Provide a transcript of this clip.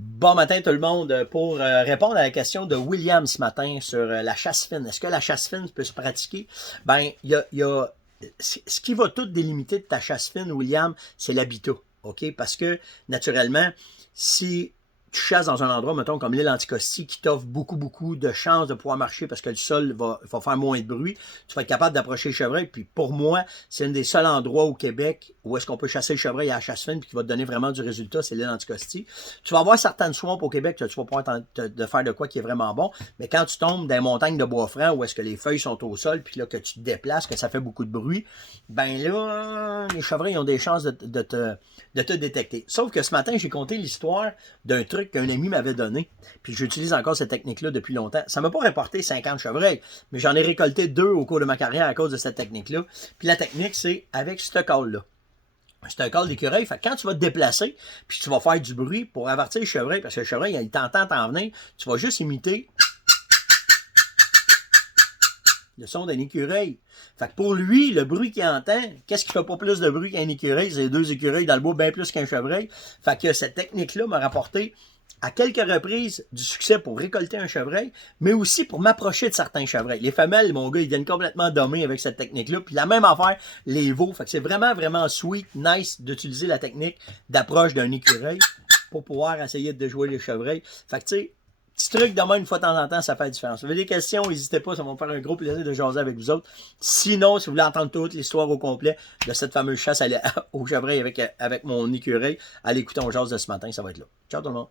Bon matin tout le monde. Pour répondre à la question de William ce matin sur la chasse fine, est-ce que la chasse fine peut se pratiquer? Ben, ce qui va tout délimiter de ta chasse fine, William, c'est l'habitat, OK? Parce que, naturellement, si tu chasses dans un endroit, mettons, comme l'île Anticosti, qui t'offre beaucoup de chances de pouvoir marcher parce que le sol va faire moins de bruit, tu vas être capable d'approcher le chevreuil. Puis pour moi, c'est un des seuls endroits au Québec où est-ce qu'on peut chasser le chevreuil à la chasse fine puis qui va te donner vraiment du résultat, c'est l'île Anticosti. Tu vas avoir certaines swamps au Québec que tu vas pouvoir de faire de quoi qui est vraiment bon, mais quand tu tombes dans les montagnes de bois franc où est-ce que les feuilles sont au sol puis là que tu te déplaces, que ça fait beaucoup de bruit, ben là, les chevreuils ont des chances de te détecter. Sauf que ce matin, j'ai conté l'histoire d'un truc qu'un ami m'avait donné, puis j'utilise encore cette technique-là depuis longtemps. Ça m'a pas rapporté 50 chevreuils, mais j'en ai récolté 2 au cours de ma carrière à cause de cette technique-là. Puis la technique, c'est avec ce call-là. C'est un call d'écureuil. Fait que quand tu vas te déplacer, puis tu vas faire du bruit pour avertir le chevreuil, parce que le chevreuil, il t'entend t'en venir, tu vas juste imiter le son d'un écureuil. Fait que pour lui, le bruit qu'il entend, qu'est-ce qui fait pas plus de bruit qu'un écureuil? C'est 2 écureuils dans le bois, bien plus qu'un chevreuil. Fait que cette technique-là m'a rapporté à quelques reprises du succès pour récolter un chevreuil, mais aussi pour m'approcher de certains chevreuils. Les femelles, mon gars, ils viennent complètement dommer avec cette technique-là. Puis la même affaire, les veaux. Fait que c'est vraiment sweet, nice d'utiliser la technique d'approche d'un écureuil pour pouvoir essayer de déjouer les chevreuils. Fait que tu sais, petit truc de même une fois de temps en temps, ça fait la différence. Si vous avez des questions, n'hésitez pas, ça va me faire un gros plaisir de jaser avec vous autres. Sinon, si vous voulez entendre toute l'histoire au complet de cette fameuse chasse au chevreuil avec mon écureuil, allez écouter On jase de ce matin, ça va être là. Ciao tout le monde.